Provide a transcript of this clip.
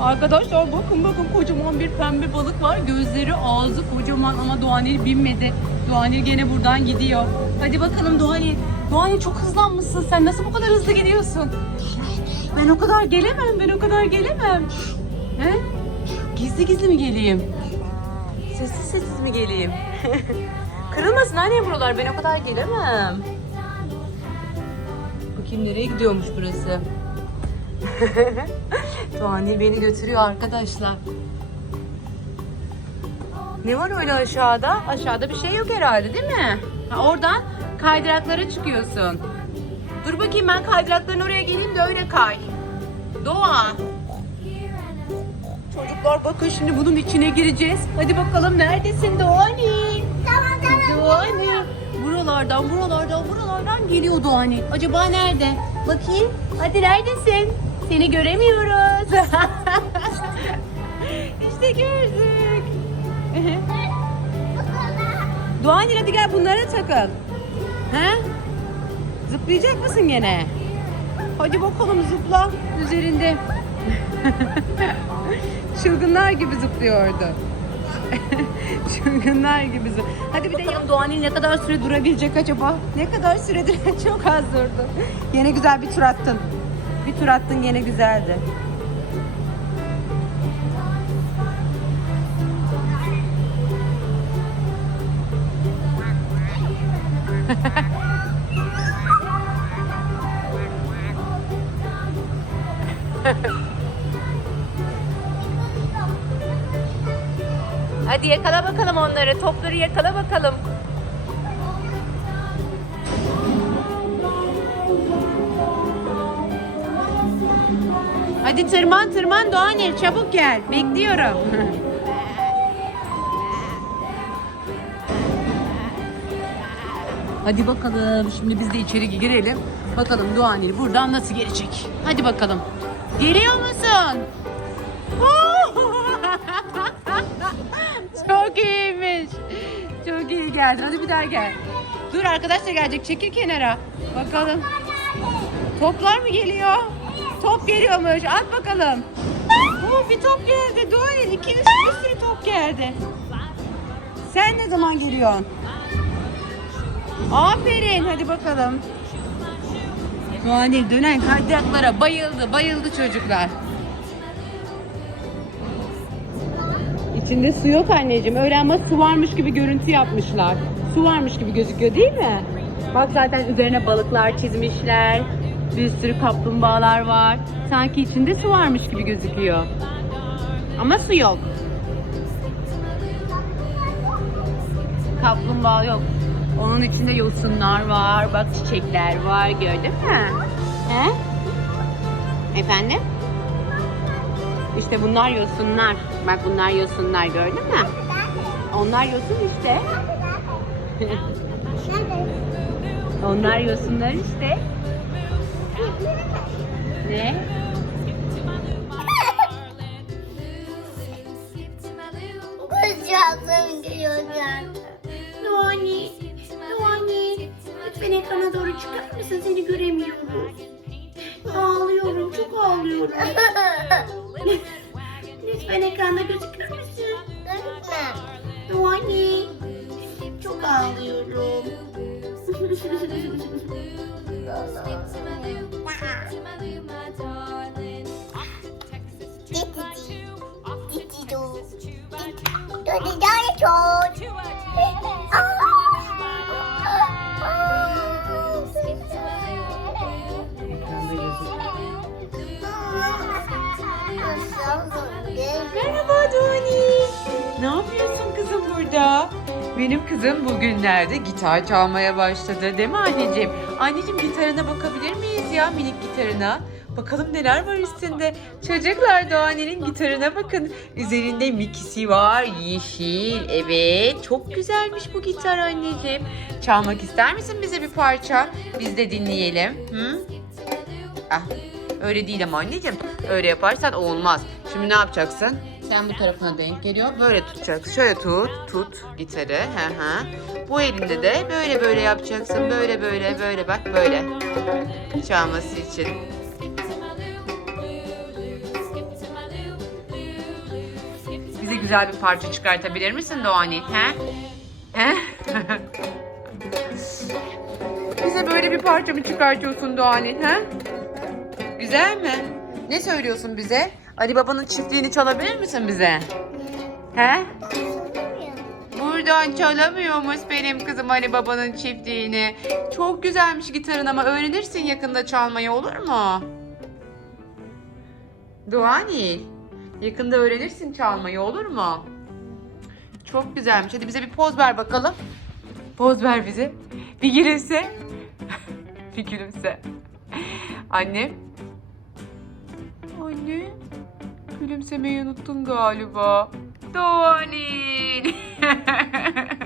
Arkadaşlar bakın bakın kocaman bir pembe balık var. Gözleri ağzı kocaman ama Doğanil binmedi. Doğanil gene buradan gidiyor. Hadi bakalım Doğanil. Doğanil çok hızlanmışsın sen. Nasıl bu kadar hızlı gidiyorsun? Ben o kadar gelemem. Ben o kadar gelemem. He? Gizli gizli mi geleyim? Sessiz sessiz mi geleyim? Kırılmasın anne buralar. Ben o kadar gelemem. Bakayım nereye gidiyormuş burası. Doğanil beni götürüyor arkadaşlar. Ne var öyle aşağıda? Aşağıda bir şey yok herhalde değil mi? Ha, oradan kaydıraklara çıkıyorsun. Dur bakayım ben kaydırakların oraya geleyim de öyle kay. Doğa. Çocuklar bakın şimdi bunun içine gireceğiz. Hadi bakalım neredesin Doğanil? Tamam tamam. Doğanil. Buralardan, buralardan, buralardan geliyor Doğanil. Acaba nerede? Bakayım. Hadi neredesin? Seni göremiyoruz. işte gördük. Doğanil hadi gel bunlara takıl. He? Zıplayacak mısın gene? Hadi bakalım zıpla üzerinde. Çılgınlar gibi zıplıyordu. Çılgınlar gibi zıp. Hadi bir de bakalım Doğan'ın ne kadar süre durabilecek acaba? Ne kadar süredir çok az durdu. Yine güzel bir tur attın. Bir tur attın yine güzeldi. Hadi yakala bakalım onları. Topları yakala bakalım. Hadi tırman tırman Doğanil çabuk gel. Bekliyorum. Hadi bakalım şimdi biz de içeri girelim. Bakalım Doğanil buradan nasıl gelecek. Hadi bakalım. Geliyor musun? Çok iyiymiş. Çok iyi geldin. Hadi bir daha gel. Dur arkadaş da gelecek. Çekil kenara. Bakalım. Toplar mı geliyor? Top geliyormuş. At bakalım. Oo, bir top geldi. Doğru. İki, üç, bir sürü top geldi. Sen ne zaman geliyorsun? Aferin. Hadi bakalım. Doğanil dönen kaydıraklara bayıldı. Bayıldı çocuklar. İçinde su yok anneciğim. Öyle ama su varmış gibi görüntü yapmışlar. Su varmış gibi gözüküyor değil mi? Bak zaten üzerine balıklar çizmişler. Bir sürü kaplumbağalar var. Sanki içinde su varmış gibi gözüküyor. Ama su yok. Kaplumbağa yok. Onun içinde yosunlar var. Bak çiçekler var. Gördün mü? He? Efendim? İşte bunlar yosunlar. Bak bunlar yosunlar gördün mü? Onlar yosun işte. Onlar yosunlar işte. Ne? Kızcağızım geliyorlar. Doğani, Doğani. Lütfen ekrana doğru çıkar mısın? Seni göremiyoruz. Ağlıyorum, çok ağlıyorum. Lütfen ekranda gözükür müsün? Gözükmem. Doğani, çok ağlıyorum. Burada? Benim kızım bugünlerde gitar çalmaya başladı değil mi anneciğim? Anneciğim gitarına bakabilir miyiz ya minik gitarına? Bakalım neler var üstünde. Çocuklar Doğan'ın gitarına bakın. Üzerinde mikisi var. Yeşil. Evet. Çok güzelmiş bu gitar anneciğim. Çalmak ister misin bize bir parça? Biz de dinleyelim. Hı? Ah, öyle değil ama anneciğim. Öyle yaparsan olmaz. Şimdi ne yapacaksın? Sen bu tarafına denk geliyor. Böyle tutacaksın. Şöyle tut, tut gitarı. Hı hı. Bu elinde de böyle böyle yapacaksın. Böyle böyle böyle bak böyle. Çalması için. güzel bir parça çıkartabilir misin Doğani? He? He? Bize böyle bir parça mı çıkartıyorsun Doğani? He? Güzel mi? Ne söylüyorsun bize? Ali Baba'nın çiftliğini çalabilir misin bize? He? Buradan çalamıyormuş benim kızım Ali Baba'nın çiftliğini. Çok güzelmiş gitarın ama öğrenirsin yakında çalmayı olur mu? Doğanil. Yakında öğrenirsin çalmayı olur mu? Çok güzelmiş. Hadi bize bir poz ver bakalım. Poz ver bize. Bir gülümse. bir gülümse. Anne. Anne. Gülümsemeyi unuttun galiba. Doğanil.